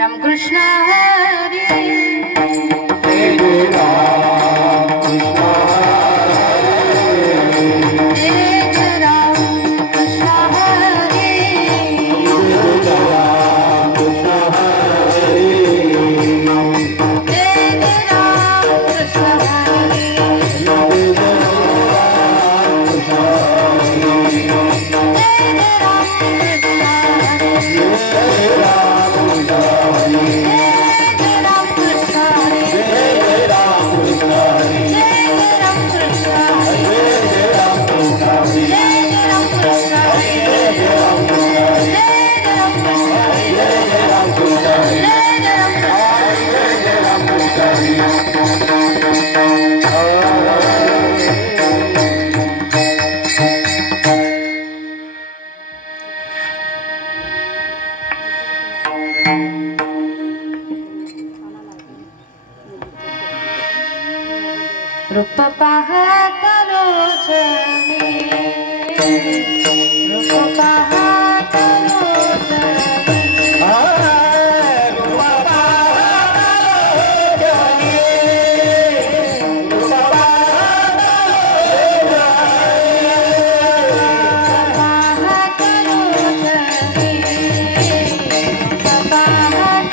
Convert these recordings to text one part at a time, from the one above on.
रामकृष्ण हरी रूप पाहत लोचने रूप पाहत लोचने रूप पाहत लोचने रूप पाहत लोचने रूप पाहत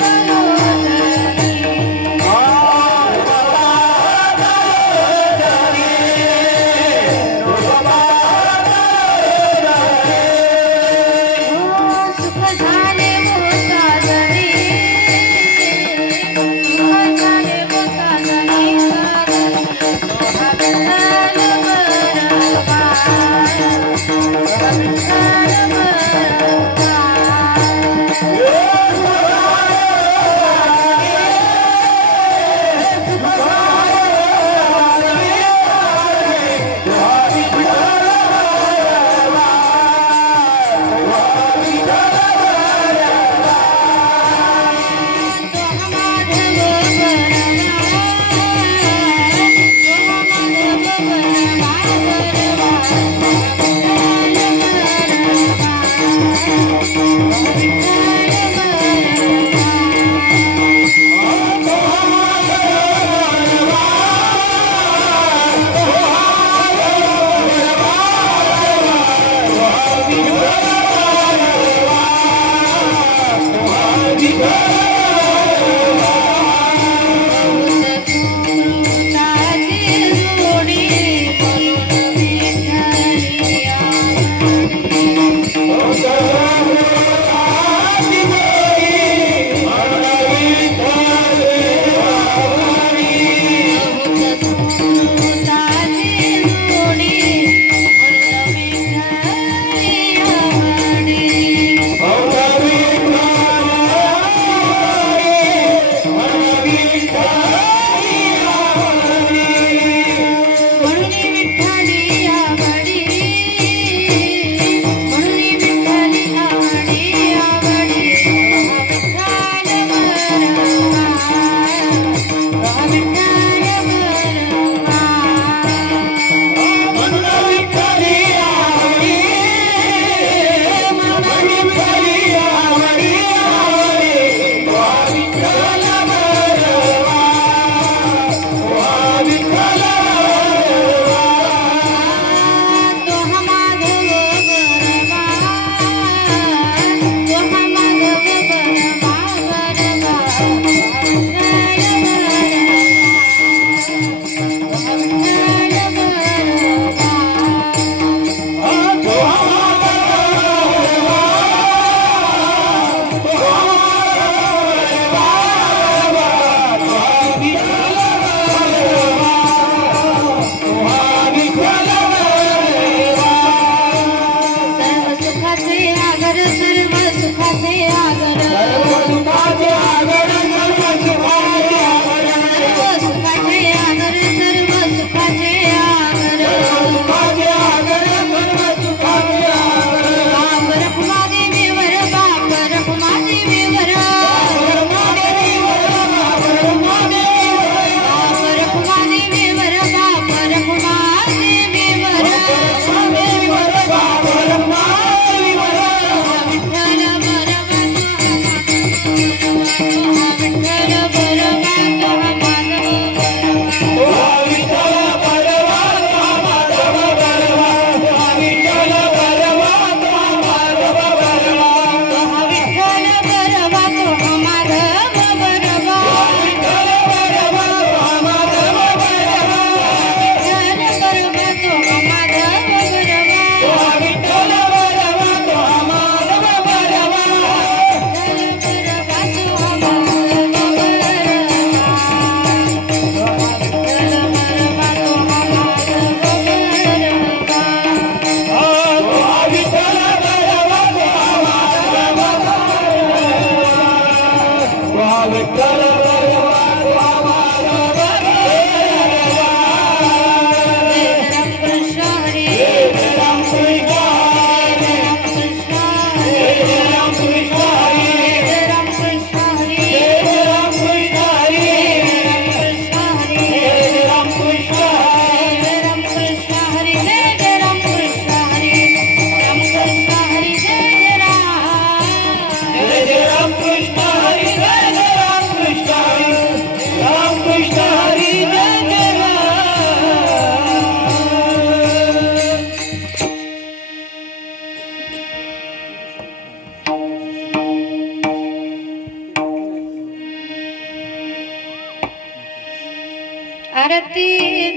आरती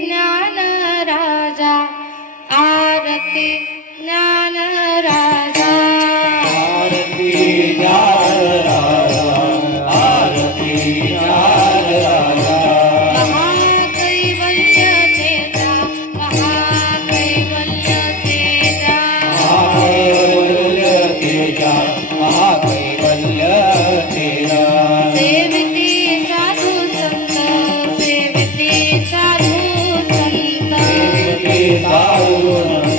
ज्ञान राजा, आरती ज्ञान राजा, आरती ज्ञान राजा, आरती ज्ञान राजा, महाकैवल्य तेजा, महाकैवल्य तेजा, महाकैवल्य तेजा, महाकैवल्य तेजा, सेविती साधू संत, सेविती साधू संत, सेवती साधू संत,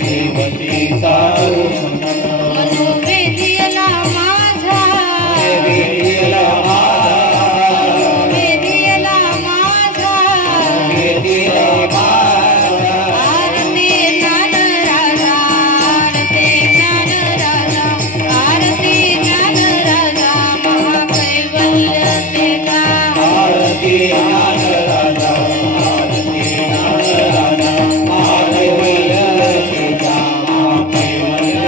सेवती साधू संत, मनोवेदियला माझा, वेदिला माझा, मनोवेदियला माझा, वेदिला माझा, आरती ज्ञान राजा, आरती ज्ञान राजा, आरती ज्ञान राजा, महाकैवल्य तेजा, आरती ज्ञान राजा, आरती ज्ञान राजा, महाकैवल्य तेजा, महाकैवल्य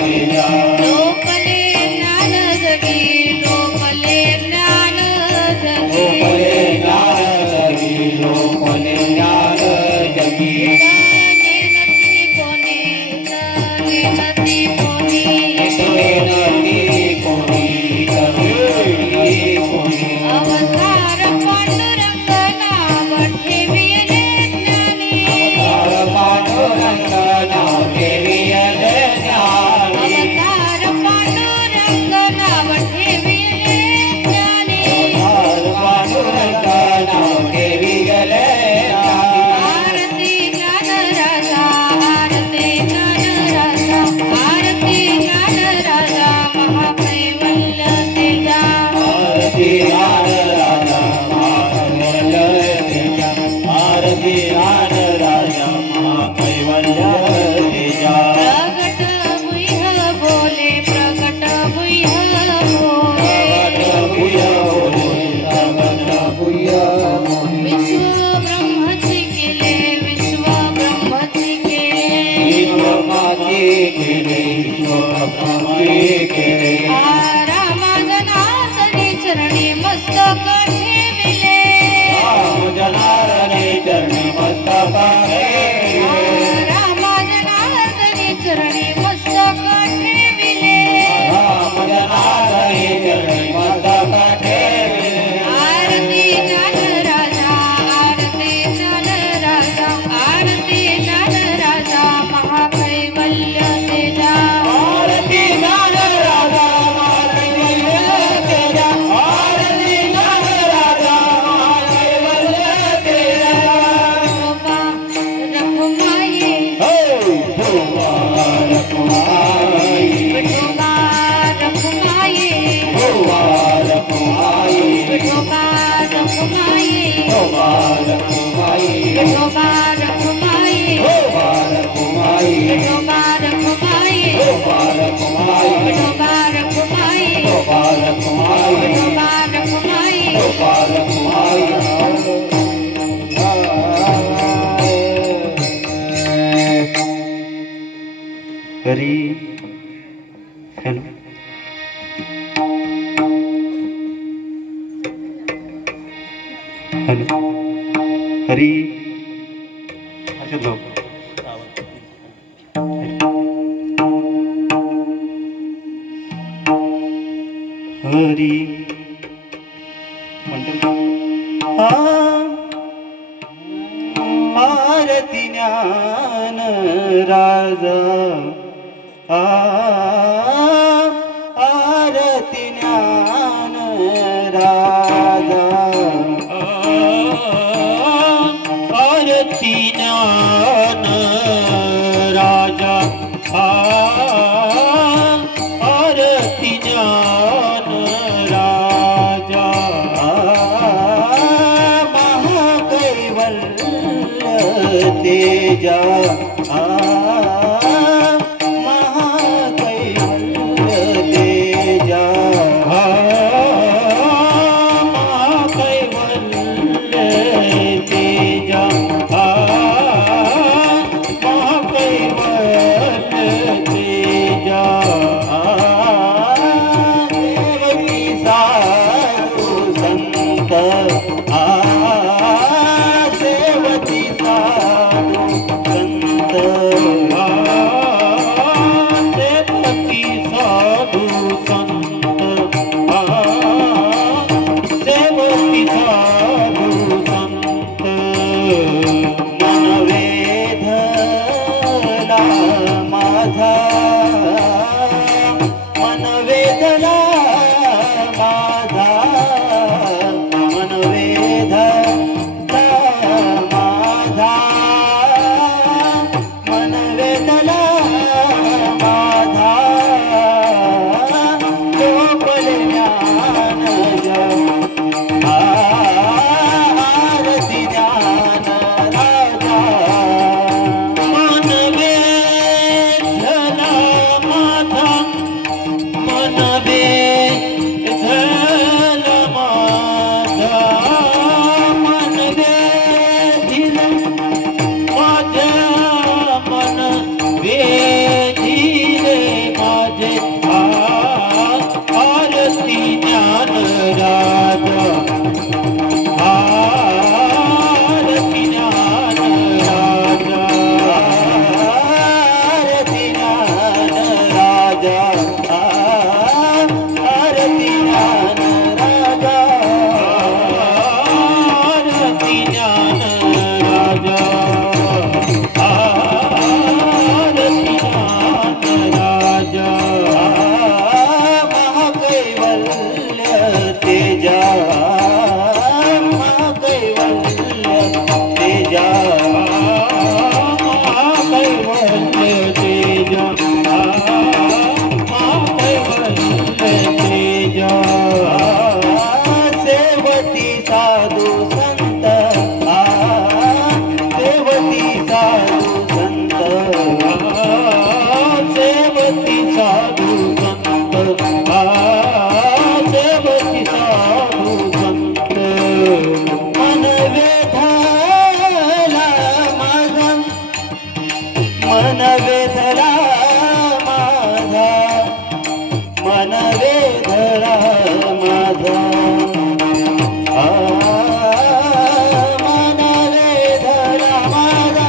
तेजा, लोकले ज्ञान जगी, लोकले ज्ञान जगी, लोकले ज्ञान जगी, लोकले ज्ञान जगी, नेनती कोणी, नेनती कोणी, नेनती कोणी, नेनती कोणी, अवतार पांडुरंग नाव ठेविले ज्ञानी, अवतार पांडुरंग नाव ठेविले ज्ञानी, अवतार पांडुरंग नाव ठेविले ज्ञानी, अवतार पांडुरंग नाव ठेविले ज्ञानी, आरती ज्ञान राजा, आरती ज्ञान राजा, आरती ज्ञान राजा, महाकैवल्य तेजा, आरती ज्ञान राजा, महाकैवल्य तेजा, आरती ज्ञान राजा, महाकैवल्य तेजा, प्रगट भुयः बोले, प्रगट भुयः बोले, प्रगट भूय बोले, प्रगट भूय बोले, विश्व ब्रह्मची केले, विश्व ब्रह्मची केले, विश्वब्रह्माची केले, विश्वब्रह्माची केले, रामा जनार्दनी चरणी मस्तक ठेविले, राम जनार्दनी चरणी मस्तक ठेविले, रामा जनार्दनी चरणी मस्तक ठेविले, राम जनार्दनी चरणी मस्तक ठेविले, आरती ज्ञान राजा, आरती ज्ञान राजा, आरती ज्ञान राजा, महाकैवल्य तेजा, आरती ज्ञान राजा, महाकैवल्य तेजा, आरती ज्ञान राजा, महाकैवल्य तेजा, शोभा रखुमाई, विठोबा रखुमाई, विठोबा रखुमाई, विठोबा रखुमाई, विठोबा रखुमाई, विठोबा रखुमाई, विठोबा रखुमाई, विठोबा रखुमाई, विठोबा रखुमाई, विठोबा रखुमाई, विठोबा रखुमाई, विठोबा रखुमाई, विठोबा रखुमाई, विठोबा रखुमाई, हरी हेलो हेलो हरी अच्छा लो हरी आरती ज्ञान राजा, आरती ज्ञान राजा, आरती ज्ञान राजा, आरती ज्ञान राजा, महाकैवल्य तेजा, वेधला माझा मन वेधला माझा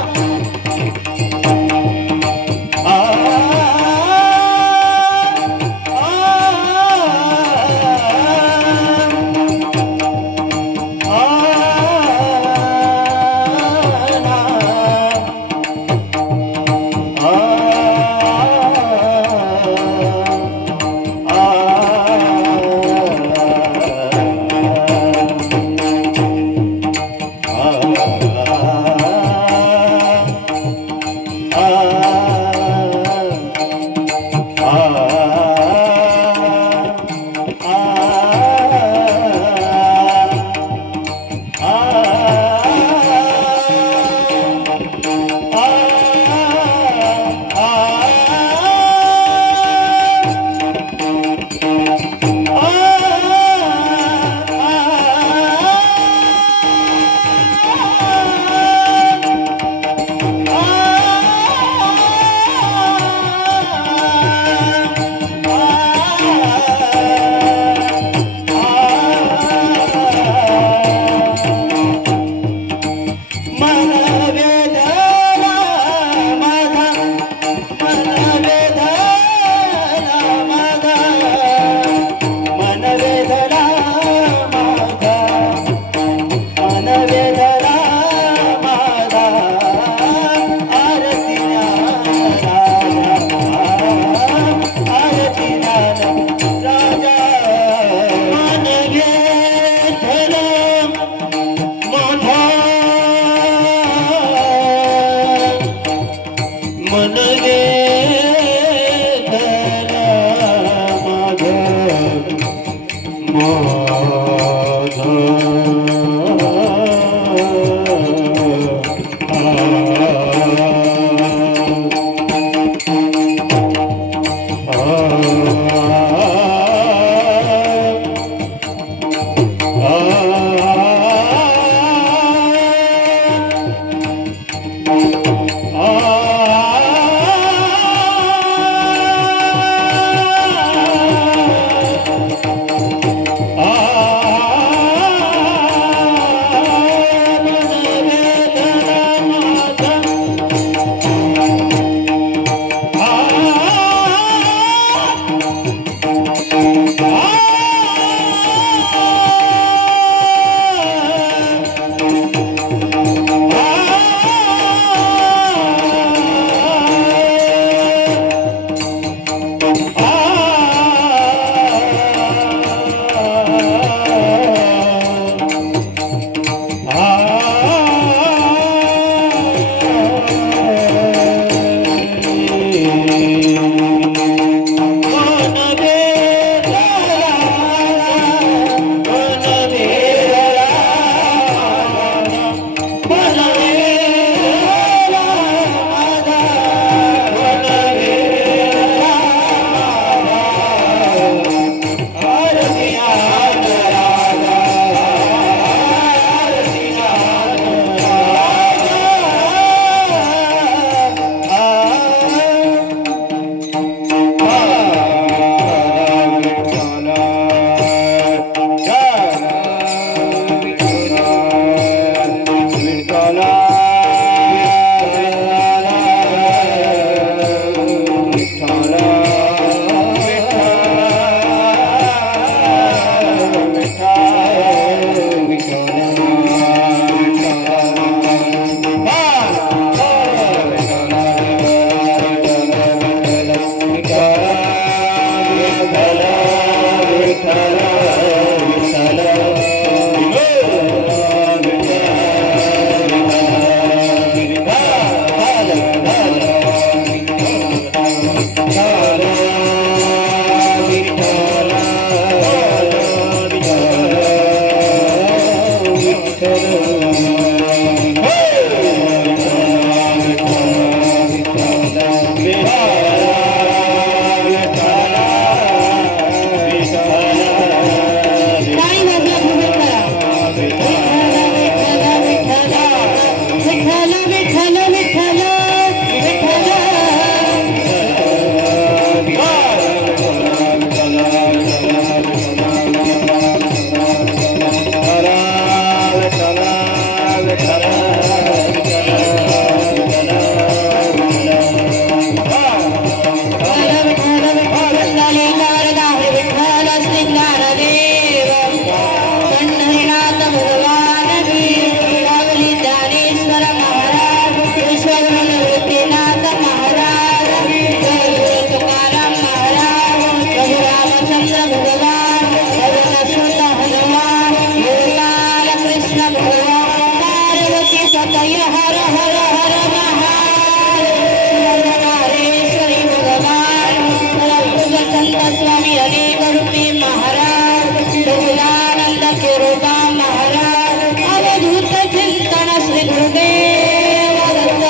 सच्चिदानंद किरूपा महाराज अवधूत चिंतन श्री गुरुदेव दत्त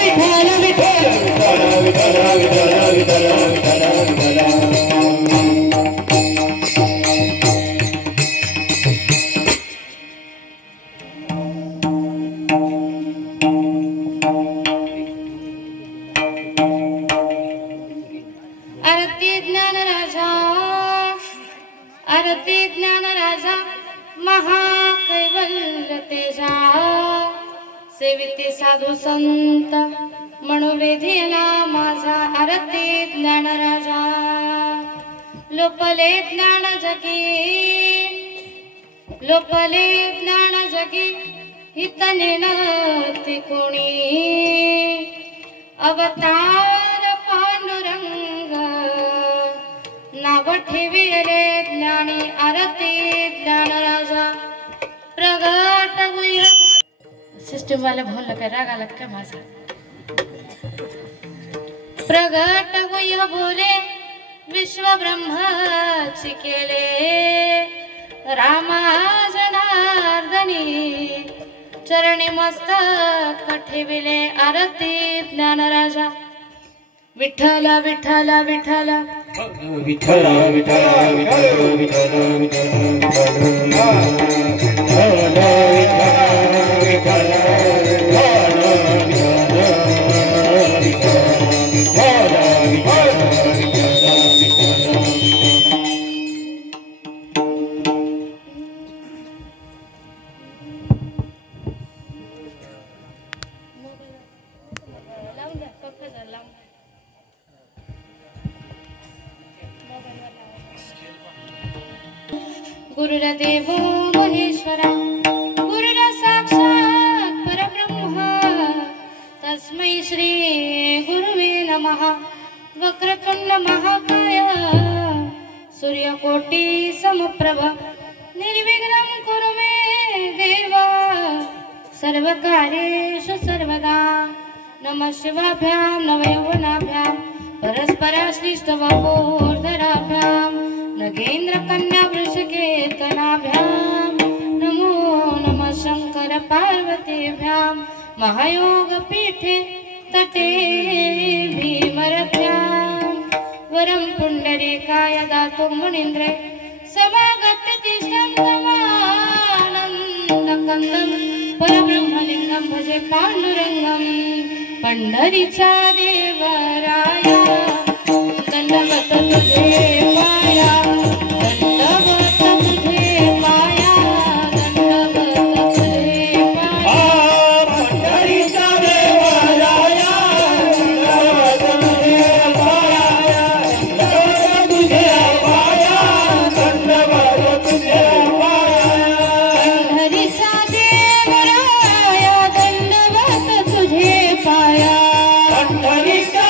विठ्ठल विठ्ठल आरती ज्ञान राजा महाकैवल्य तेजा सेविते साधू संत मनोवेधीला माझा आरती ज्ञान राजा लोपले ज्ञान जगी हितने नती कोणी अवतार पांडुरंग नाव ठेविले ज्ञानी आरती ज्ञान राजा प्रगट होई सिस्टम वाले बोल काय राग आला का माझा प्रगट होई बोले विश्व ब्रह्माची केले रामा जनार्दनी चरणी मस्तक ठेविले आरती ज्ञान राजा विठ्ठल विठ्ठल विठ्ठल विठ्ठल विठ्ठल गुरुदेव महेश्वरा गुरुर साक्षात् परब्रह्म तस्मै श्री गुरुवे नमः वक्रतुंड महाकाय सूर्यकोटि समप्रभ निर्विघ्नं कुरु मे देव सर्वकार्येषु सर्वदा नमः शिवाभ्यां नवयौवनाभ्यां परस्पराश्लिष्टवपोर्धराभ्यां नगेन्द्र कन्या वृषकेतनाभ्यां नमो नमः शंकर पार्वतीभ्यां महायोग पीठे तटे भीमरथ्यां वरं पुंडरीकाय दातु मुनीन्द्रे समागत्य तिष्ठन्तमानन्दकन्दं परब्रह्मलिङ्गं भजे पाण्डुरङ्गं पंढरीचा देवराया दंडवत तुझे पाया दंडवत तुझे पाया दंडवत तुझे पाया पंढरीचा देवराया दंडवत तुझे पाया दंडवत तुझे पाया दंडवत तुझे पाया पंढरीचा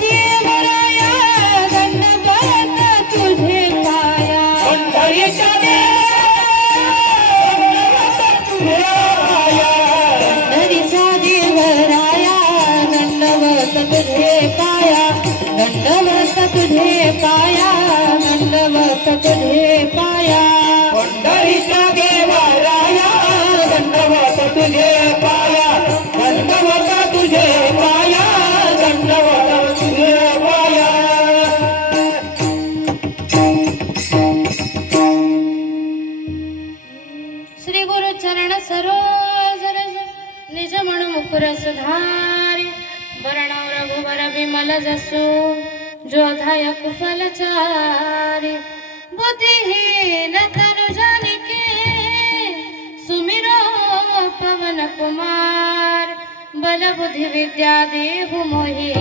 देवराया दंडवत तुझे पाया पंढरीचा देवराया दंडवत तुझे पाया दंडवत तुझे पाया दंडवत तुझे पाया पंढरीचा देवराया दंडवत तुझे पाया दंडवत तुझे पाया दंडवत तुझे पाया श्री गुरु चरण सरोज रज निज मनु मुकुर सुधारि वरणौ रघुवर विमल जसु जोधाय कुफलचारि बुद्धिहीन तनु जानिके सुमिरो पवन कुमार बल बुद्धि विद्या देहु मोहि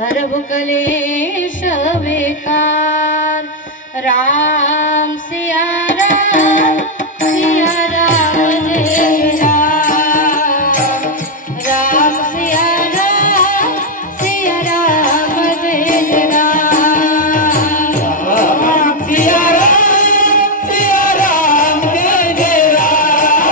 हरहु कलेश विकार राम सिया राम जय राम राम सिया राम जय राम राम सिया राम जय राम सिया राम जय राम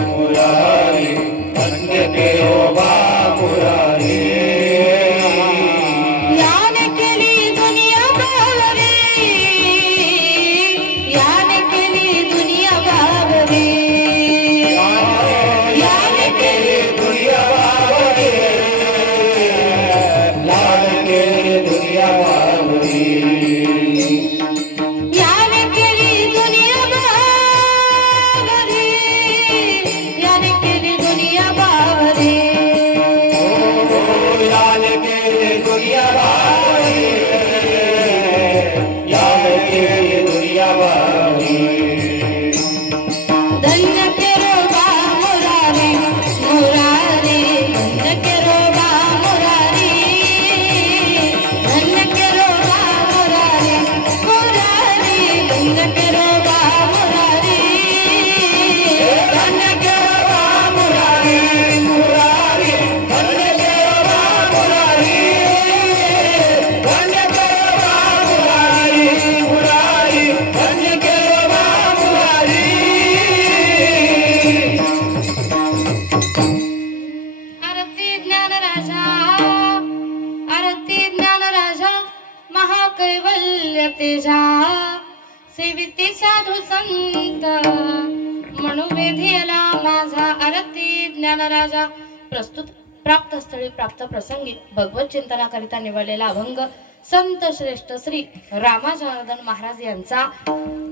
मुरारी धन्य केरोबा मुरारी याने केली दुनिया बावरी याने केली दुनिया बावरी याने केली दुनिया बावरी लाल केली दुनिया बावरी याने केली दुनिया बावरी याने केली दुनिया बावरी याने केली दुनिया बावरी याने केली दुनिया बावरी धन्य केरोबा मुरारी मुरारी धन्य केरोबा मुरारी धन्य केरोबा मुरारी मुरारी धन्य केरोबा मुरारी धन्य केरोबा मुरारी मुरारी धन्य केरोबा मुरारी धन्य केरोबा मुरारी मुरारी धन्य केरोबा मुरारी आरती ज्ञान राजा आरती ज्ञान राजा महाकैवल्य तेजा सेविते साधू संत मनुवेधिला माझा आरती ज्ञान राजा प्रस्तुत प्राप्त स्थळी प्राप्त प्रसंगी भगवत चिंतनाकरिता निवडलेला अभंग संत श्रेष्ठ श्री रामाजनार्दन महाराज यांचा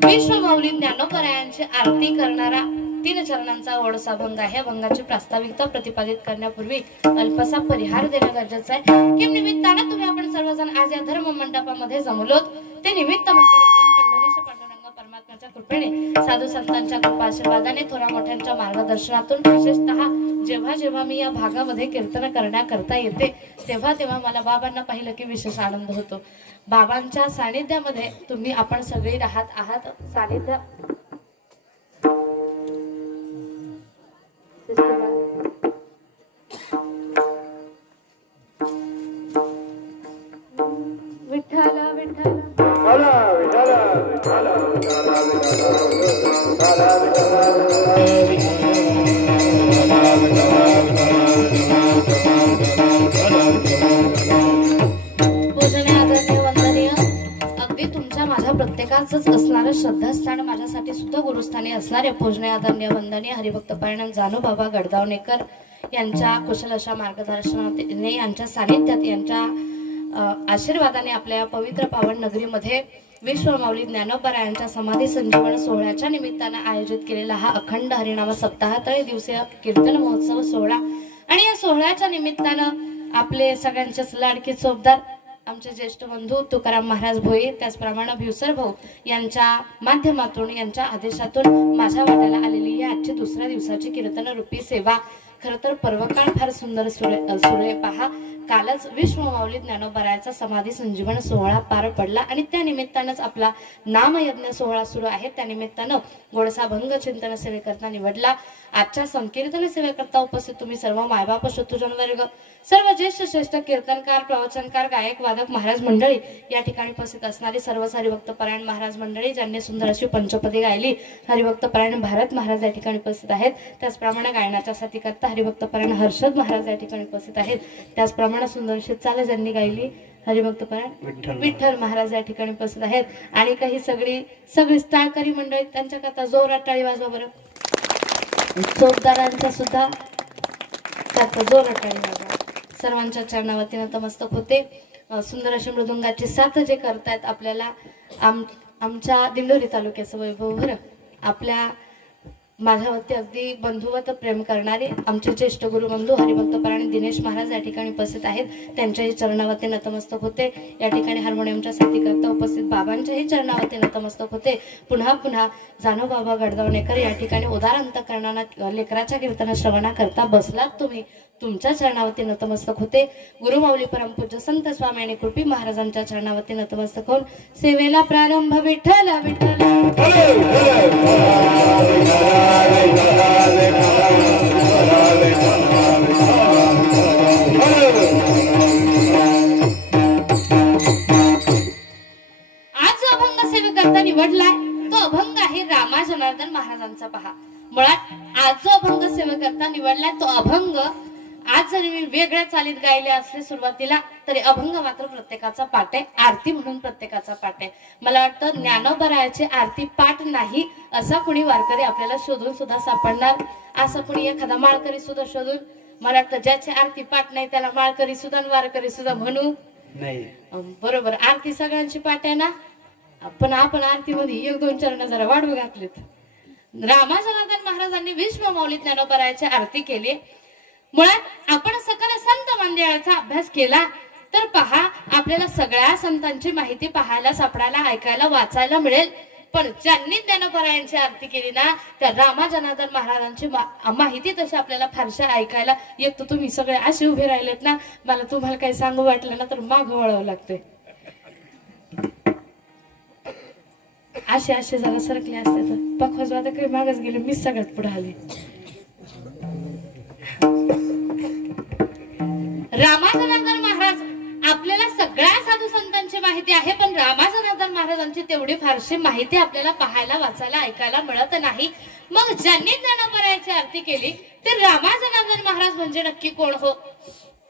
विश्वमौली ज्ञानोपरायांची आरती करणारा 3 चरणांचा ओडसा अभंग आहे. अभंगाची प्रास्ताविकता प्रतिपादित करण्यापूर्वी अल्पसा परिहार देणं गरजेचं आहे की निमित्तानं तुम्ही आपण सर्वजण आज या धर्म मंडपामध्ये जमलोत ते निमित्त म्हणजे भगवान पंढरीश पांडुरंग परमात्म्याच्या कृपेने साधू संतांच्या कृपा आशीर्वादाने थोरा मोठ्यांच्या मार्गदर्शनातून विशेषतः जेव्हा जेव्हा मी या भागामध्ये कीर्तन करण्याकरता येते तेव्हा तेव्हा मला बाबांना पाहिलं की विशेष आनंद होतो. बाबांच्या सानिध्यामध्ये तुम्ही आपण सगळे आहात सानिध्य विठ्ठला विठ्ठला पूजनीय आदरणीय वंदनीय अगदी तुमच्या माझ्या प्रत्येकाचंच असणारं श्रद्धास्थान माझ्यासाठी सुद्धा गुरुस्थानी असणारे पूजनीय आदरणीय वंदनीय हरिभक्त परिणाम जानूबाबा गडदावणेकर यांच्या कुशल अशा मार्गदर्शनाने यांच्या सानिध्यात यांच्या आशीर्वादाने आपल्या या पवित्र पावन नगरीमध्ये विश्वमौली ज्ञानोबरायांच्या समाधी संजीवन सोहळ्याच्या निमित्तानं आयोजित केलेला हा अखंड हरिनाम सप्ताह 3 दिवसीय कीर्तन महोत्सव सोहळा आणि या सोहळ्याच्या निमित्तानं आपले सगळ्यांचेच लाडके चोपदार आमचे ज्येष्ठ बंधू तुकाराम महाराज भोये त्याचप्रमाणे भिवसर भाऊ यांच्या माध्यमातून यांच्या आदेशातून माझ्या वाट्याला आलेली ही आजची 2ऱ्या दिवसाची कीर्तन रूपी सेवा खरं तर पर्वकाळ फार सुंदर सुरे पहा. कालच विश्वमौली ज्ञानोबरायांचा समाधी संजीवन सोहळा पार पडला आणि त्या निमित्तानंच आपला नामयज्ञ सोहळा सुरू आहे. त्या निमित्तानं गोडसा भंग चिंतन सेवेकरता निवडला. आजच्या संकीर्तन सेवेकरता उपस्थित तुम्ही सर्व मायबाप शत्रुजन वर्ग सर्व ज्येष्ठ श्रेष्ठ कीर्तनकार प्रवचनकार गायक वादक महाराज मंडळी या ठिकाणी उपस्थित असणारी सर्व हरिभक्त परायण महाराज मंडळी ज्यांनी सुंदर अशी पंचपदी गायली हरिभक्त परायण भारत महाराज या ठिकाणी उपस्थित आहेत. त्याचप्रमाणे गायनाच्या साथीकरता हरिभक्त परायण हर्षद महाराज या ठिकाणी उपस्थित आहेत. त्याचप्रमाणे सुंदर अशी चाल ज्यांनी गायली हरिभक्त परायण विठ्ठल महाराज या ठिकाणी उपस्थित आहेत. आणि काही सगळी टाळकरी मंडळी त्यांच्याकरता जोरात टाळी वाजवा बरं. चौकदारांचा सुद्धा त्याचा जोरात टाळी वाजवा. सर्वांच्या चरणावरती नतमस्तक होते. सुंदर अशी मृदुंगाची साथ जे करतायत आपल्याला आमच्या दिंडोरी तालुक्याचं वैभव भर आपल्या माझ्यावरती अगदी बंधुवत प्रेम करणारे आमचे ज्येष्ठ गुरुबंधू हरिभक्त परायण दिनेश महाराज या ठिकाणी उपस्थित आहेत. त्यांच्याही चरणावरती नतमस्तक होते. या ठिकाणी हार्मोनियमच्या साथीकरता उपस्थित बाबांच्याही चरणावरती नतमस्तक होते. पुन्हा पुन्हा जानूबाबा गडदावणेकर या ठिकाणी उदार अंतःकरणानं लेकराच्या कीर्तन श्रवणा करता बसलात तुम्ही तुमच्या चरणावरती नतमस्तक होते. गुरुमाऊली परमपूज्य संत स्वामी आणि कृपी महाराजांच्या चरणावरती नतमस्तक होऊन सेवेला प्रारंभ विठ्ठल विठ्ठल. आज जो अभंग सेवेकरता निवडलाय तो अभंग आहे रामा जनार्दन महाराजांचा. पहा मुळात आज जो अभंग सेवेकरता निवडलाय तो अभंग आज जरी मी वेगळ्या चालीत गायले असले सुरुवातीला तरी अभंग मात्र प्रत्येकाचा पाठ आहे, आरती म्हणून प्रत्येकाचा पाठ आहे. मला वाटतं ज्ञानोबरायाची आरती पाठ नाही असा कुणी वारकरी आपल्याला शोधून सुद्धा सापडणार, असं कुणी एखादा माळकरी सुद्धा शोधून, मला वाटतं ज्याची आरती पाठ नाही त्याला माळकरी सुद्धा वारकरी सुद्धा म्हणू नाही. बरोबर, आरती सगळ्यांची पाठ आहे ना. आपण आरतीमध्ये एक दोन चरण जरा वाढवू घातलेत. रामाजनार्दन महाराजांनी विश्व मौलिक ज्ञानोबरायाची आरती केली. मुळात आपण सकल संत मंडळाचा अभ्यास केला तर पहा आपल्याला सगळ्या संतांची माहिती पाहायला सापडायला ऐकायला वाचायला मिळेल. पण ज्यांनी ज्ञानोबरायांची आरती केली ना त्या रामाजनार्दन महाराजांची माहिती तशी आपल्याला फारशा ऐकायला येत. तुम्ही सगळे असे उभे राहिलेत ना, मला तुम्हाला काही सांगू वाटलं ना तर माग वळावं लागतंय. असे जरा सरकले असते तर पखवाज आता काही मागच गेले, मी सगळ्यात पुढे आले. रामाजनार्दन महाराज आपल्याला सगळ्या साधू संतांची माहिती आहे, पण रामाजनार्दन महाराजांची तेवढी फारशी माहिती आपल्याला पाहायला वाचायला ऐकायला मिळत नाही. मग ज्यांनी ज्ञानोबरायाची आरती केली ते रामाजनार्दन महाराज म्हणजे नक्की कोण हो?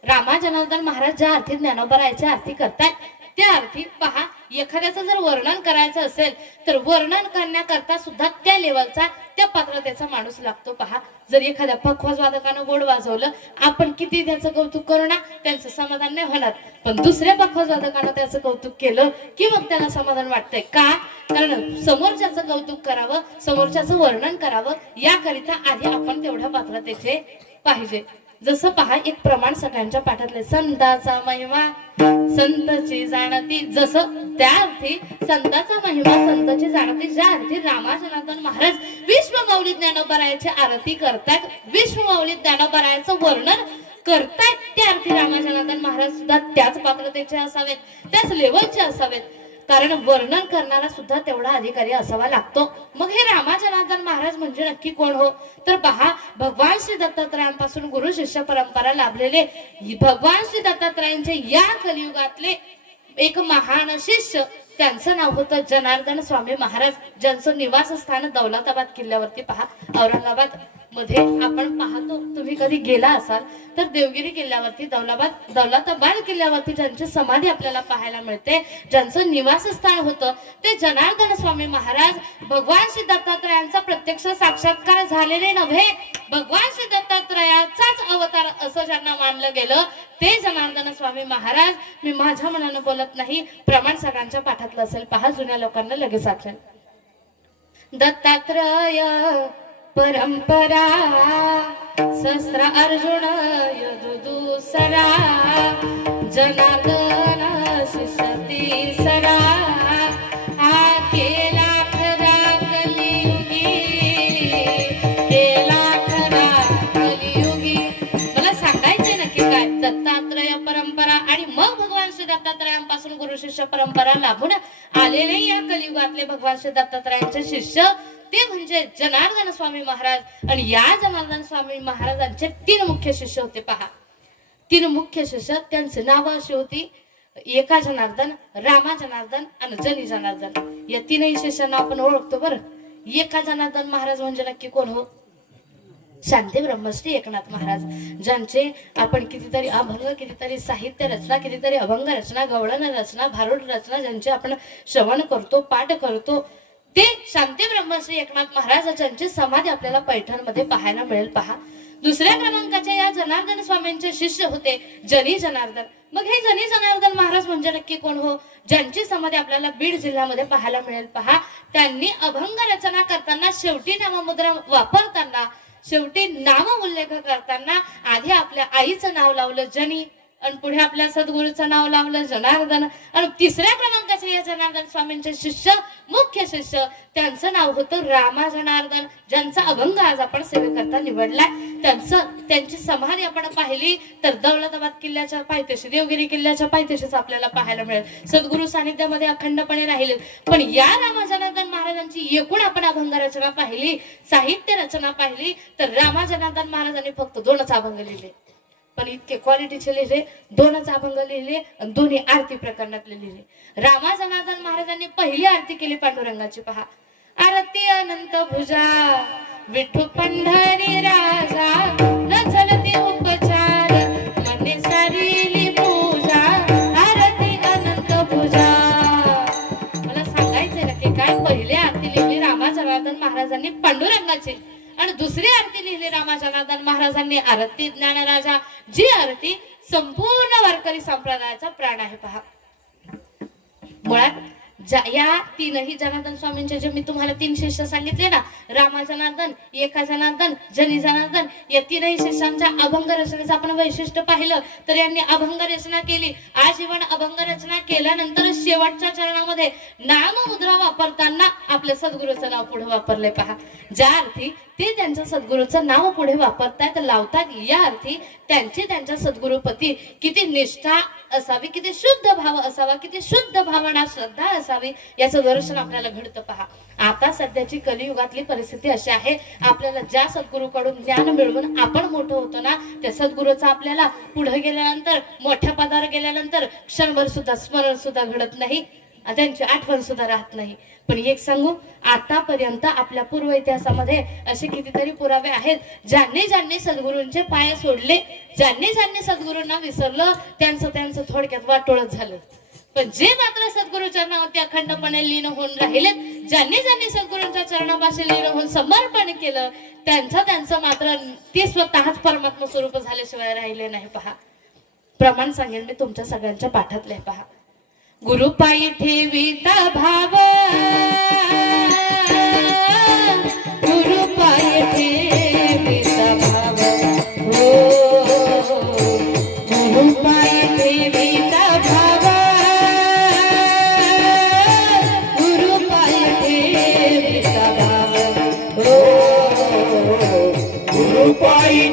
रामाजनार्दन महाराज ज्या अर्थी ज्ञानोबरायाची आरती करतात त्या अर्थी पहा, एखाद्याचं जर वर्णन करायचं असेल तर वर्णन करण्याकरता सुद्धा त्या लेवलचा त्या पात्रतेचा माणूस लागतो. पहा, जर एखाद्या पखवाज वादकानं गोड वाजवलं आपण किती त्याचं कौतुक करू ना त्यांचं समाधान नाही होणार, पण दुसऱ्या पखवाज वादकानं त्याचं कौतुक केलं की मग त्याला समाधान वाटतंय. का? कारण समोरच्याचं कौतुक करावं, समोरच्याचं वर्णन करावं याकरिता आधी आपण तेवढ्या पात्रतेचे पाहिजे. जसं पहा, एक प्रमाण सगळ्यांच्या पाठातले संताचा महिमा संतची जाणती, जसं त्या अर्थी संताचा महिमा संतची जाणती ज्या अर्थी रामाजनार्दन महाराज विश्व मौलिक ज्ञानोबरायाची आरती करतात, विश्व मौलिक ज्ञानोबरायाचं वर्णन करतात, त्या अर्थी रामाजनार्दन महाराज सुद्धा त्याच पात्रतेचे असावेत, त्याच लेवलचे असावेत. कारण वर्णन करणारा सुद्धा तेवढा अधिकारी असावा लागतो. मग हे रामाजनार्दन महाराज म्हणजे नक्की कोण हो? तर पहा, भगवान श्री दत्तात्रयांपासून गुरु शिष्य परंपरा लाभलेले भगवान श्री दत्तात्रयांचे या कलियुगातले एक महान शिष्य, त्यांचं नाव होतं जनार्दन स्वामी महाराज, ज्यांचं निवासस्थान दौलताबाद किल्ल्यावरती पहा, औरंगाबाद मध्ये आपण पाहतो. तुम्ही कधी गेला असाल तर देवगिरी किल्ल्यावरती दौलताबाद किल्ल्यावरती ज्यांची समाधी आपल्याला पाहायला मिळते, ज्यांचं निवासस्थान होतं ते जनार्दन स्वामी महाराज भगवान श्री दत्तात्रयांचा प्रत्यक्ष साक्षात्कार झालेले नव्हे, भगवान श्री दत्तात्रयाचाच अवतार असं ज्यांना मानलं गेलं ते जनार्दन स्वामी महाराज. मी माझ्या मनानं बोलत नाही, प्रमाण सगळ्यांच्या पाठातलं असेल. पहा, जुन्या लोकांना लगेच आठवण. दत्तात्रय परंपरा शस्त्र अर्जुन यदुदूसरा जनार्दन शिष्य तीसरा हा केला खरा कलियुगी, केला खरा कलियुगी. मला सांगायचे नक्की काय? दत्तात्रय परंपरा आणि मग भगवान श्री दत्तात्रयांपासून गुरु शिष्य परंपरा लाभून आलेले या कलियुगातले भगवान श्री दत्तात्रयांचे शिष्य ते म्हणजे जनार्दन स्वामी महाराज. आणि या जनार्दन स्वामी महाराजांचे 3 मुख्य शिष्य होते. पहा, 3 मुख्य शिष्य, त्यांची नावं अशी होती, एका जनार्दन, रामा जनार्दन आणि जनी जनार्दन. या 3ही शिष्यांना आपण ओळखतो. बरं, एका जनार्दन महाराज म्हणजे नक्की कोण हो? शांती ब्रह्मश्री एकनाथ महाराज, ज्यांचे आपण कितीतरी अभंग, कितीतरी साहित्य रचना, कितीतरी अभंग रचना, गवळण रचना, भारुड रचना ज्यांचे आपण श्रवण करतो, पाठ करतो, ते शांती ब्रह्मश्री एकनाथ महाराज ज्यांची समाधी आपल्याला पैठणमध्ये पाहायला मिळेल. पहा, दुसऱ्या क्रमांकाचे या जनार्दन स्वामींचे शिष्य होते जनी जनार्दन. मग हे जनी जनार्दन महाराज म्हणजे नक्की कोण हो? ज्यांची समाधी आपल्याला बीड जिल्ह्यामध्ये पाहायला मिळेल. पहा, त्यांनी अभंग रचना करताना, शेवटी नाममुद्रा वापरताना, शेवटी नाम उल्लेख करताना आधी आपल्या आईचं नाव लावलं जनी आणि पुढे आपल्या सद्गुरूचं नाव लावलं जनार्दन. आणि तिसऱ्या क्रमांकाचे या जनार्दन स्वामींचे शिष्य, मुख्य शिष्य, त्यांचं नाव होतं रामा जनार्दन, ज्यांचा अभंग आज आपण सेवेकरता निवडलाय. त्यांची समाधी आपण पाहिली तर दौलताबाद किल्ल्याच्या पायथ्याशी, देवगिरी किल्ल्याच्या पायथ्याशीच आपल्याला पाहायला मिळेल. सद्गुरू सानिध्यामध्ये अखंडपणे राहिले. पण या रामा जनार्दन महाराजांची एकूण आपण अभंग रचना पाहिली, साहित्य रचना पाहिली तर रामा जनार्दन महाराजांनी फक्त 2च अभंग लिहिले, पण इतके क्वालिटीचे लिहिले, 2च अभंग लिहिले आणि दोन्ही आरती प्रकरणातले लिहिले. रामा जनार्दन महाराजांनी पहिली आरती केली पांडुरंगाची. पहा, आरती अनंत भुजा विठू पंढरी राजा न चलती उपचार मने सारिली पूजा आरती अनंत पूजा. मला सांगायचंय ना की काय पहिली आरती लिहिली रामा जनार्दन महाराजांनी पांडुरंगाची आणि दुसरी आरती लिहिली रामा जनार्दन महाराजांनी आरती ज्ञानराजा. जी आरती संपूर्ण वारकरी संप्रदायाचा प्राण आहे. पहा मुळात या तीनही जनार्दन स्वामींचे जे मी तुम्हाला 3 शिष्य सांगितले ना, रामा जनार्दन, एका जनार्दन, जनी जनार्दन, या तीनही शिष्यांच्या अभंग रचनेचं आपण वैशिष्ट्य पाहिलं तर यांनी अभंग रचना केली. आजीवन अभंग रचना केल्यानंतर शेवटच्या चरणामध्ये नाममुद्रा वापरताना आपल्या सद्गुरूचं नाव पुढे वापरले. पहा ज्या अर्थी ते त्यांच्या सद्गुरूचं नाव पुढे वापरतायत लावतात, या अर्थी त्यांच्या सद्गुरूपती किती निष्ठा असावी, किती शुद्ध भाव असावा, किती शुद्ध भावना श्रद्धा असावी याचं दर्शन आपल्याला घडतं. पहा आता सध्याची कलियुगातली परिस्थिती अशी आहे, आपल्याला ज्या सद्गुरूकडून ज्ञान मिळवून आपण मोठं होतो ना, त्या सद्गुरूचं आपल्याला पुढे गेल्यानंतर मोठ्या पदावर गेल्यानंतर क्षणभर सुद्धा स्मरण सुद्धा घडत नाही, त्यांची आठवण सुद्धा राहत नाही. पण एक सांगू, आतापर्यंत आपल्या पूर्व इतिहासामध्ये असे कितीतरी पुरावे आहेत, ज्यांनी सद्गुरूंचे पाय सोडले, ज्यांनी सद्गुरूंना विसरलं, त्यांचं थोडक्यात वाटोळच झालं. पण जे मात्र सद्गुरूच्या नावात अखंडपणे लीन होऊन राहिले, ज्यांनी सद्गुरूंच्या चरणापाशी लीन होऊन समर्पण केलं, त्यांचं मात्र ते स्वतःच परमात्मा स्वरूप झाल्याशिवाय राहिले नाही. पहा प्रमाण सांगेन मी तुमच्या सगळ्यांच्या पाठातले. पहा गुरुपायी ठेविता भाव, गुरुपायी ठेविता भाव, हो गुरुपायी ठेविता भाव, गुरुपायी ठेविता भाव, हो गुरुपायी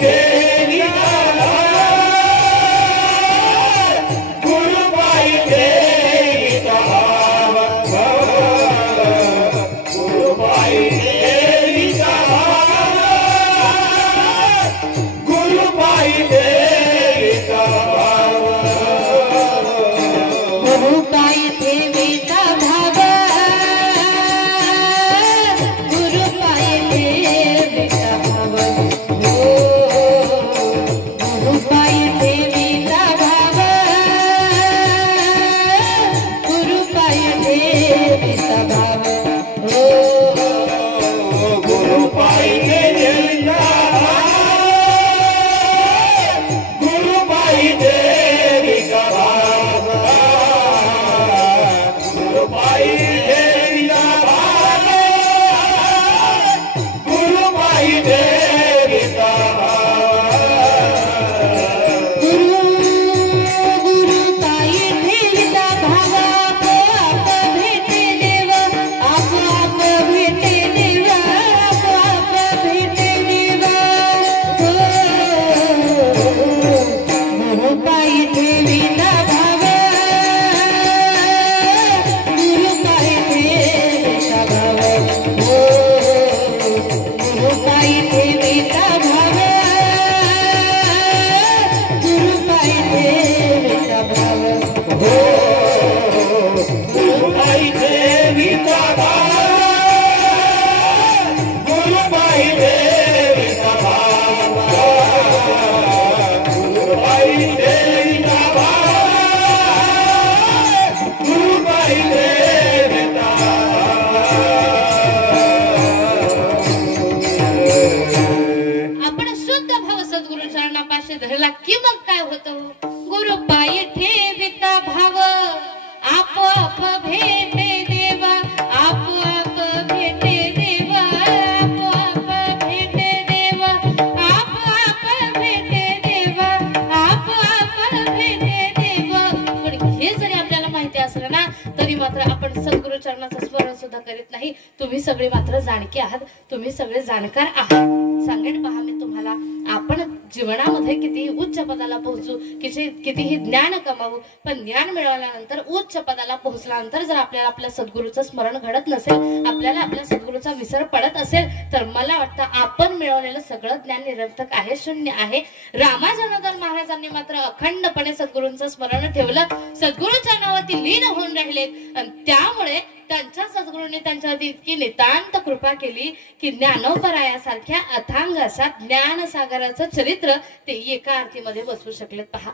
तुम्ही सगळे मात्र जाणके आहात, तुम्ही सगळे जाणकार आहात. सांगेन पहा मी तुम्हाला, आपण जीवनामध्ये कितीही उच्च पदाला पोहोचू, कितीही ज्ञान कमावू, पण ज्ञान मिळवल्यानंतर उच्च पदाला पोहोचल्यानंतर जर आपल्याला आपल्या सद्गुरूचं स्मरण घडत नसेल, आपल्याला आपल्या सद्गुरूचा विसर पडत असेल, तर मला वाटतं आपण मिळवलेलं सगळं ज्ञान निरर्थक आहे, शून्य आहे. रामा जनार्दन महाराजांनी मात्र अखंडपणे सद्गुरूंचं स्मरण ठेवलं, सद्गुरूच्या नावाती लीन होऊन राहिले, आणि त्यामुळे त्यांच्या सद्गुरूंनी त्यांच्यावरती इतकी नितांत कृपा केली की ज्ञानोपरायासारख्या अथांग अशा ज्ञानसागराचं चरित्र ते एका आरतीमध्ये बसवू शकलेत. पहा,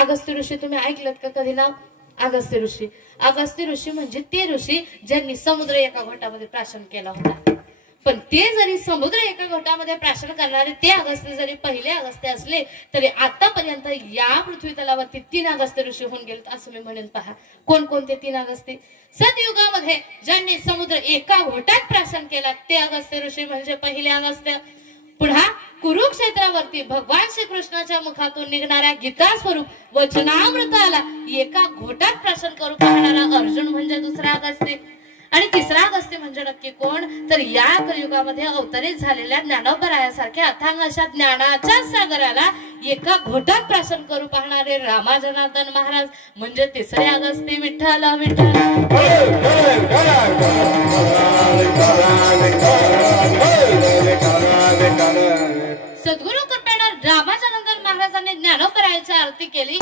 अगस्त्य ऋषी तुम्ही ऐकलत का कधी नाव? अगस्त्य ऋषी. अगस्त्य ऋषी म्हणजे ते ऋषी ज्यांनी समुद्र एका घोटामध्ये प्राशन केला होता. पण ते जरी समुद्र एका घोटामध्ये प्राशन करणारे ते अगस्त्य जरी पहिले अगस्त्य असले तरी आतापर्यंत या पृथ्वी तलावरती 3 अगस्त्य ऋषी होऊन गेलेत असं मी म्हणेन. पहा, कोणकोणते 3 अगस्त्य? सतयुगामध्ये ज्यांनी समुद्र एका घोटात प्राशन केला ते अगस्त्य ऋषी म्हणजे पहिले अगस्त्य. पुन्हा कुरुक्षेत्रावरती भगवान श्रीकृष्णाच्या मुखातून निघणाऱ्या गीता स्वरूप वचनामृताला एका घोटात प्राशन करू पाहणारा अर्जुन म्हणजे दुसरा अगस्त्य. आणि तिसरा अगस्त्य म्हणजे नक्की कोण? तर या कलियुगामध्ये अवतरित झालेल्या ज्ञानोपरायासारख्या अथांग अशा ज्ञानाच्या सागराला एका घोटात प्राशन करू पाहणारे रामाजनार्दन महाराज म्हणजे तिसरे अगस्त्य. विठ्ठल विठ्ठल. सद्गुरु कृपेनं रामाजनार्दन महाराजांनी ज्ञानोपरायाची आरती केली.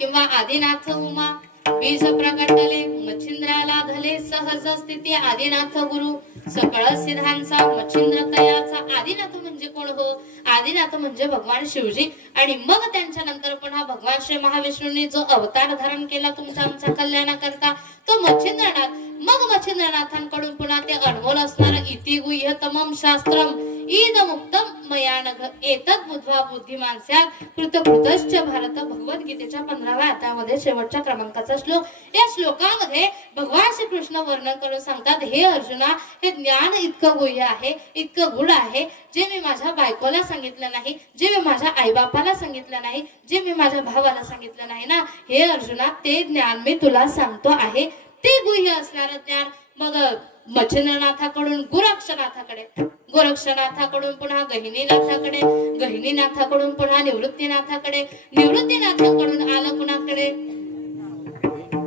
किंवा आदिनाथ उमा बीज प्रकटले मच्छिंद्राला धले सहज स्थिती आदिनाथ गुरु सकळ सिद्धांचा मच्छिंद्र तयाचा. आदिनाथ म्हणजे कोण हो? आदिनाथ म्हणजे भगवान शिवजी. आणि मग त्यांच्या नंतर पुन्हा भगवान श्री महाविष्णूंनी जो अवतार धारण केला तुमच्या आमच्या कल्याणाकरता तो मच्छिंद्रनाथ. मग मच्छिंद्रनाथांकडून पुन्हा ते अनमोल असणार इति गुह्यतमं शास्त्रम ईद मुक्तम मया नघ एतद बुद्ध्वा बुद्धिमान स्यात् कृतकृतश्च भारत. भगवद्गीतेच्या 15व्या अध्यायामध्ये शेवटच्या क्रमांकाचा श्लोक. या श्लोकामध्ये भगवान श्री कृष्ण वर्णन करून सांगतात, हे अर्जुना, हे ज्ञान इतकं गुह्य आहे, इतकं गुढ आहे, जे मी माझ्या बायकोला सांगितलं नाही, जे मी माझ्या आईबापाला सांगितलं नाही, जे मी माझ्या भावाला सांगितलं नाही ना, हे अर्जुना ते ज्ञान मी तुला सांगतो आहे. ते गुह्य असणारं ज्ञान मग मच्छिंद्रनाथाकडून गोरक्षनाथाकडे, गोरक्षनाथाकडून पुन्हा गहिनीनाथाकडे, गहिनीनाथाकडून पुन्हा निवृत्तीनाथाकडे, निवृत्तीनाथाकडून आलं कुणाकडे?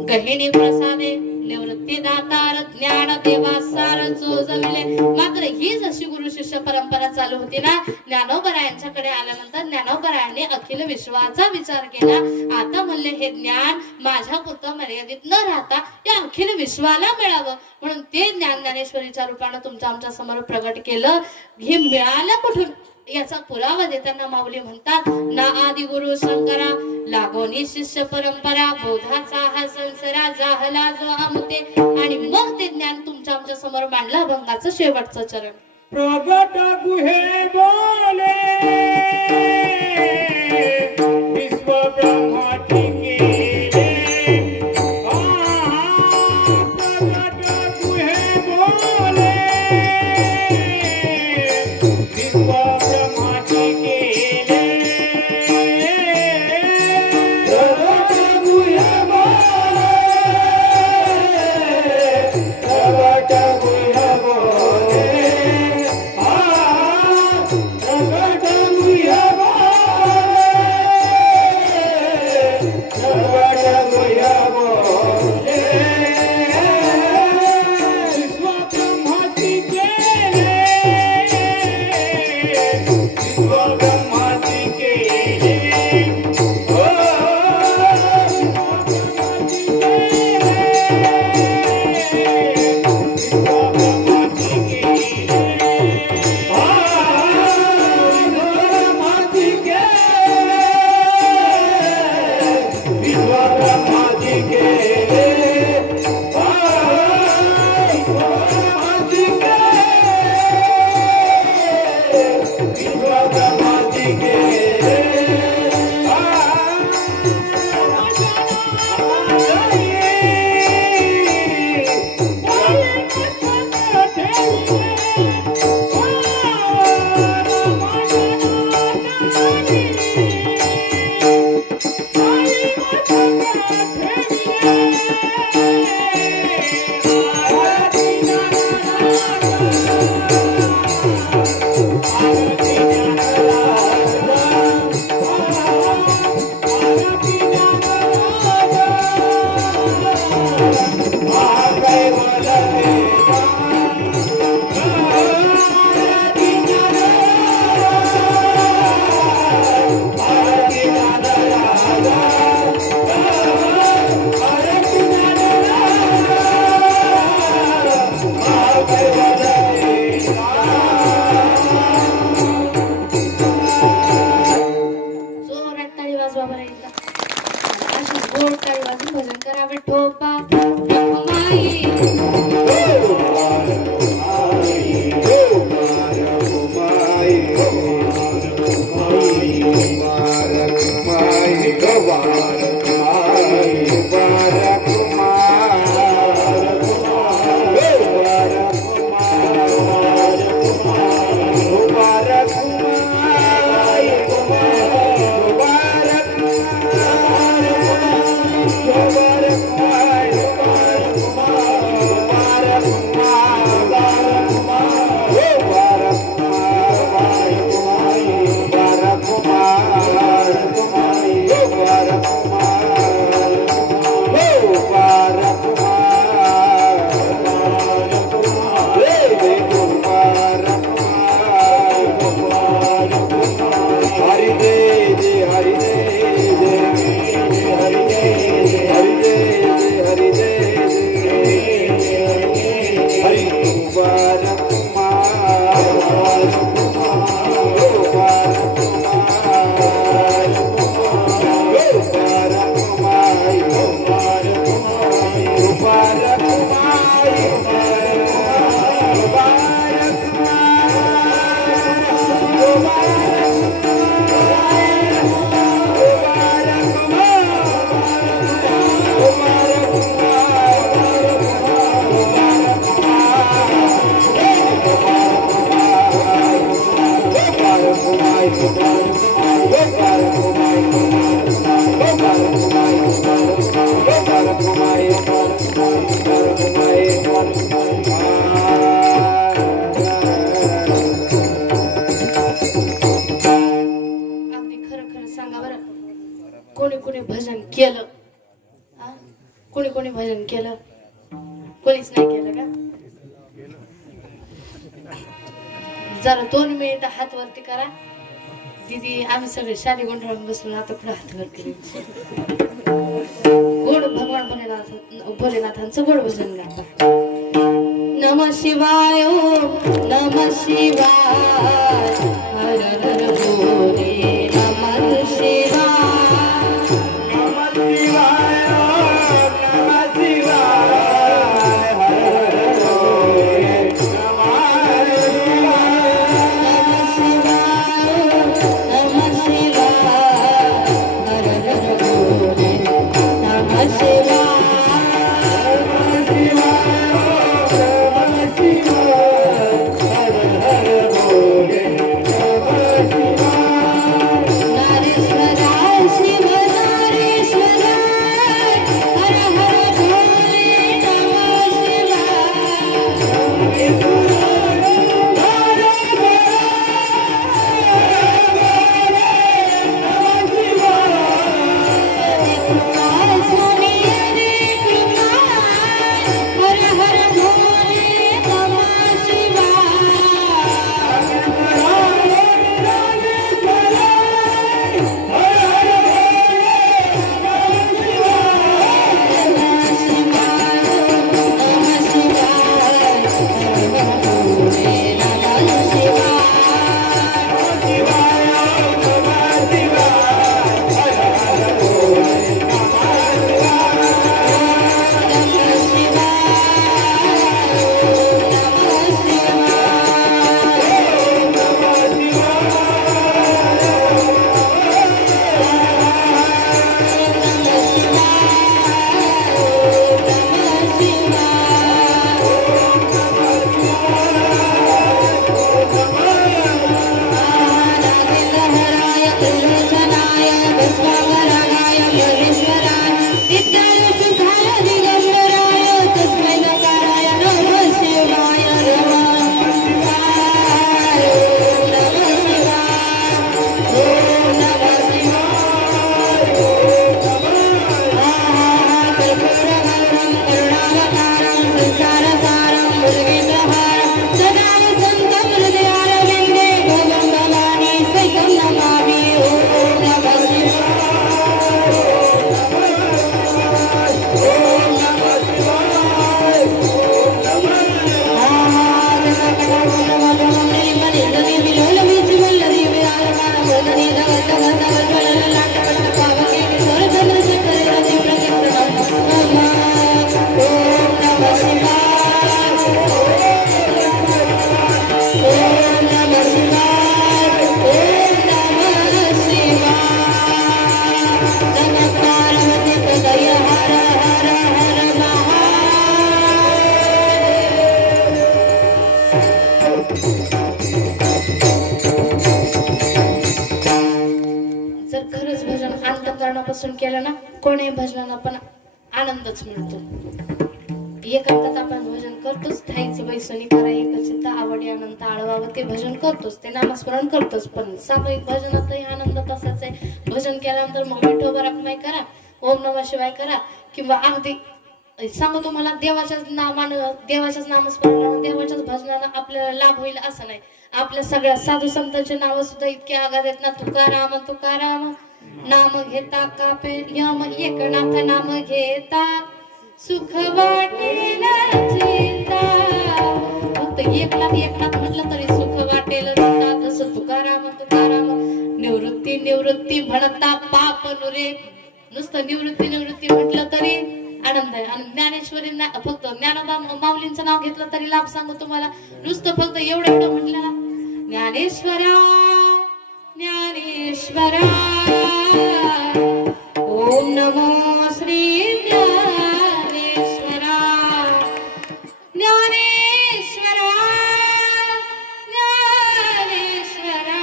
गहिनी प्रसादे निवृत्ती दातार ज्ञान देवा सार चोजविले. मात्र ही जशी गुरु शिष्य परंपरा चालू होती ना, ज्ञानोबरायांच्याकडे आल्यानंतर ज्ञानोबरायांनी अखिल विश्वाचा विचार केला. आता म्हणले हे ज्ञान माझ्या पुरतं मर्यादित न राहता या अखिल विश्वाला मिळावं म्हणून ते ज्ञान ज्ञानेश्वरीच्या रूपाने तुमच्या आमच्या समोर प्रगट केलं. हे मिळालं कुठून याचा पुरावा देताना माऊली म्हणतात, ना आदि गुरु शंकरा लागोनी शिष्य परंपरा बोधाचा हा संसारा जाहला जो आमते. आणि मग ते ज्ञान तुमच्या आमच्या समोर मांडलं अभंगाचं शेवटचं चरण. प्रगट गुहे बोले विश्व ब्रह्माची केले. प्रगट गुहे बोले विश्व ब्रह्माची केले. प्रगट गुहे बोले प्रगट गुहे बोले. भजन करा विठोबा रखमाई कोणी भजन केलं कोणी भजन केलं कोणीच नाही केलं का जरा 2 मिनिट हात वरती करा दीदी आम्ही सगळे शाली गोंधळून बसून आता पुढे हात वर केले गोड भगवान भोलेनाथांचं गोड भजन गाता नमः शिवाय नमः शिवाय हर हर भोले नमः शिवाय Yeah. मनापासून केलं ना कोणी भजनाला पण आनंदच मिळतो. एकांतात आपण भजन करतोच, ठाईच बैसणी करा एकचित्त आवडी अनंत आळवावं ते भजन करतोच, ते नामस्मरण करतोच. पण सामूहिक भजनातही आनंद तसाच आहे. भजन केल्यानंतर मग विठोबा रखमाई करा, ओम नमः शिवाय करा, किंवा अगदी सांगू तुम्हाला देवाच्याच नामानं देवाच्याच नामस्मरणानं देवाच्याच भजनानं आपल्याला लाभ होईल असं नाही. आपल्या सगळ्या साधू संतांचे नाव सुद्धा इतके आगाध आहेत ना. तुकाराम तुकाराम नाम घेता कापे यम एकनाथ नाम घेता सुख वाटेल चिंता. फक्त एकनाथ एकनाथ म्हटलं तरी सुख वाटेल चिंता. तसं तुकाराम तुकाराम निवृत्ती निवृत्ती म्हणता पाप नुरे. नुसतं निवृत्ती निवृत्ती म्हटलं तरी आनंद आहे. आणि ज्ञानेश्वरी फक्त ज्ञानोबा माऊलींचं नाव घेतलं तरी लाभ सांगू तुम्हाला. नुसतं फक्त एवढं एवढं म्हटलं ना, ज्ञानेश्वरा ज्ञानेश्वरा ओम नमो श्री ज्ञानेश्वरा ज्ञानेश्वरा ज्ञानेश्वरा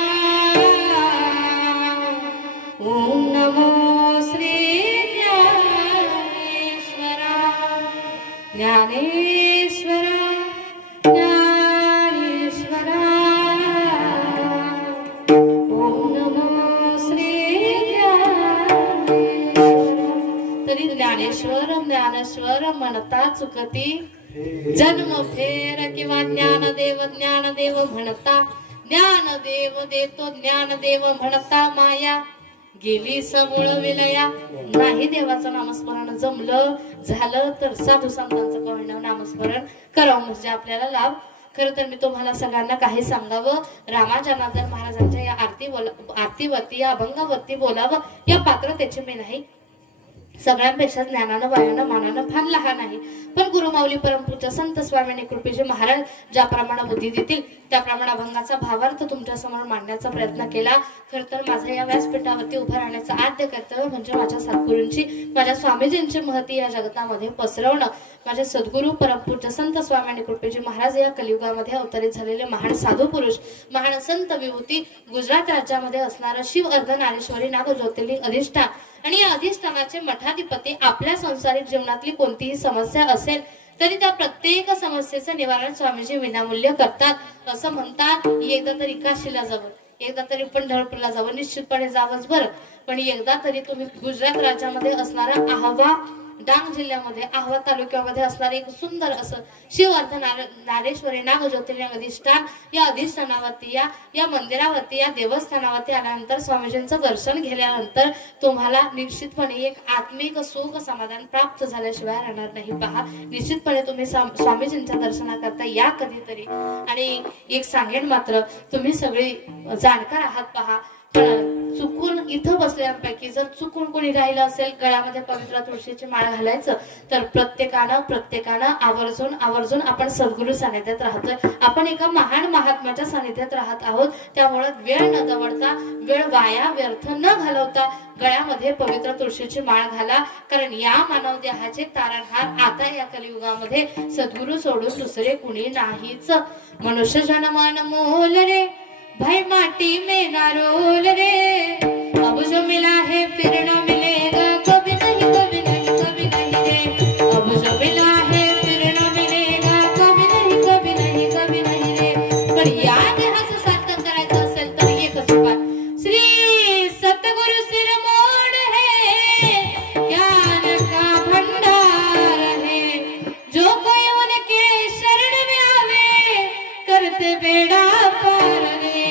ओम नमो श्री ज्ञानेश्वरा ज्ञानेश्वरा ज्ञानेश्वरा ओम नमो श्री ज्ञानेश्वरा. तरी ज्ञानेश्वर ज्ञानेश्वर म्हणता चुकती जन्म फेर किंवा ज्ञानदेव म्हणता ज्ञानदेव देतो ज्ञानदेव म्हणता माया गेली समूळ विलया. नाही देवाचं नामस्मरण जमलं झालं तर साधू संतांचं कळणं नामस्मरण करावं म्हणजे आपल्याला लाभ. खरं तर मी तुम्हाला सगळ्यांना काही सांगावं. रामाजनार्दन महाराजांच्या या आरतीवरती या अभंगावरती बोलावं या पात्रतेचे मी नाही. सगळ्यांपेक्षा ज्ञानानं वयानं मानानं फार लहान आहे. पण गुरुमाऊली परमपूज्य संत स्वामींनी कृपेचे महाराज ज्याप्रमाणे बुद्धी देतील त्याप्रमाणे अभंगाचा भावार्थ तुमच्या समोर मांडण्याचा प्रयत्न केला. खर तर माझं या व्यासपीठावरती उभं राहण्याचं आद्य कर्तव्य म्हणजे माझ्या सद्गुरूंची माझ्या स्वामीजींची महती या जगतामध्ये पसरवणं. माझे सद्गुरू परमपूज्य संत स्वामींनी कृपेचे महाराज या कलियुगामध्ये अवतरित झालेले महान साधू पुरुष महान संत विभूती गुजरात राज्यामध्ये असणारं शिव अर्धनारेश्वरी नाग ज्योतिर्लिंग अधिष्ठान आणि या अधिष्ठानाचे मठाधिपती आपल्या संसारिक जीवनातली कोणतीही समस्या असेल तरी त्या प्रत्येक समस्येचं निवारण स्वामीजी विनामूल्य करतात. असं म्हणतात एकदा तरी काशीला जावं, एकदा तरी पंढरपूरला जावं, निश्चितपणे जावंच बरं. पण एकदा तरी तुम्ही गुजरात राज्यामध्ये असणारा आह्वा डांग जिल्ह्यामध्ये आह्वा तालुक्यामध्ये असणारे एक सुंदर असं शिव अर्धनारेश्वरी नाग ज्योतिर्लिंग अधिष्ठान या अधिष्ठानावरती या मंदिरावरती या देवस्थानावरती आल्यानंतर स्वामीजींचं दर्शन घेतल्यानंतर तुम्हाला निश्चितपणे एक आत्मिक सुख समाधान प्राप्त झाल्याशिवाय राहणार नाही. पहा निश्चितपणे तुम्ही स्वामीजींच्या दर्शनाकरता या कधीतरी. आणि एक सांगेन मात्र तुम्ही सगळे जाणकार आहात. पहा चुकून इथं बसल्यापैकी जर चुकून कोणी राहिलं असेल गळ्यामध्ये पवित्र तुळशीची माळ घालायचं तर प्रत्येकानं आवर्जून आपण सद्गुरू सानिध्यात राहतोय. आपण एका महान महात्म्याच्या सानिध्यात राहत आहोत. त्यामुळे वेळ न दवडता वेळ वाया व्यर्थ न घालवता गळ्यामध्ये पवित्र तुळशीची माळ घाला. कारण या मानव देहाचे तारणहार आता या कलियुगामध्ये सद्गुरू सोडून दुसरे कुणी नाहीच. मनुष्य जन्म अनमोल रे भाई माटी में ना रोल रे. अब जो मिला है फिर न मिलेगा कभी नहीं कभी नहीं कभी नहीं रे. अब जो मिला है फिर न मिलेगा कभी नहीं कभी नहीं कभी नहीं रे. पण या देहाचं सार्थक करायचं असेल तर एकच उपाय श्री सतगुरु सिरमोड है ज्ञान का भंडार है. जो कोई उनके शरण में आवे करते बेड़ा पार रे.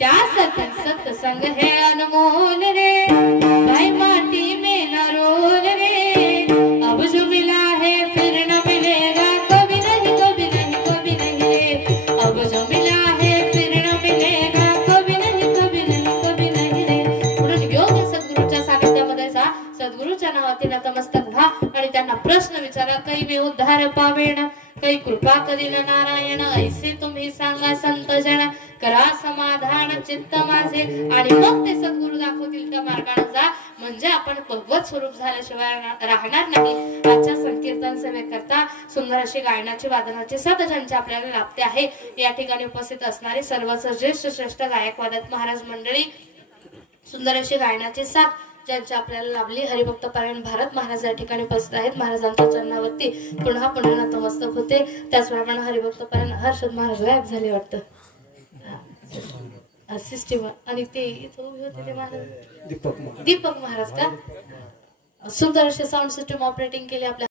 त्या सत्संग है अनमोल रे भाई माटी में न रोल रे. अब जो मिला है फिर न मिलेगा कभी नहीं कभी नहीं कभी नहीं रे. अब जो मिला है फिर न मिलेगा कभी नहीं कभी नहीं कभी नहीं रे. म्हणून योग्य सद्गुरूच्या सानिध्यामध्ये जा, सद्गुरूच्या नावाने नतमस्तक व्हा आणि त्यांना प्रश्न विचारा. काही मी उद्धार पावेण काही कृपा करीन नारायण. ऐसे तुम्ही सांगा संत जन करा समाधान चित्त माझे. आणि मग ते सद्गुरू दाखवतील त्या मार्गाने जा. म्हणजे आपण भगवत स्वरूप झाल्याशिवाय राहणार नाही. आजच्या संकीर्तन सेवेकरता सुंदर अशी गायनाची वादनाची साथ ज्यांची आपल्याला लाभते आहे या ठिकाणी उपस्थित असणारे सर्वच ज्येष्ठ श्रेष्ठ गायक वादक महाराज मंडळी सुंदर अशी गायनाची साथ ज्यांची आपल्याला लाभली. हरिभक्त पारायण भारत महाराज या ठिकाणी उपस्थित आहेत. महाराजांच्या चरणावरती पुन्हा पुन्हा नतमस्तक होते. त्याचप्रमाणे हरिभक्त पारायण हर्षद महाराज गायब झाले वाटतं सिस्टीम. आणि ते इथं उभे होते ते महाराज दीपक महाराज का सुंदर असे साऊंड सिस्टम ऑपरेटिंग केले आपल्या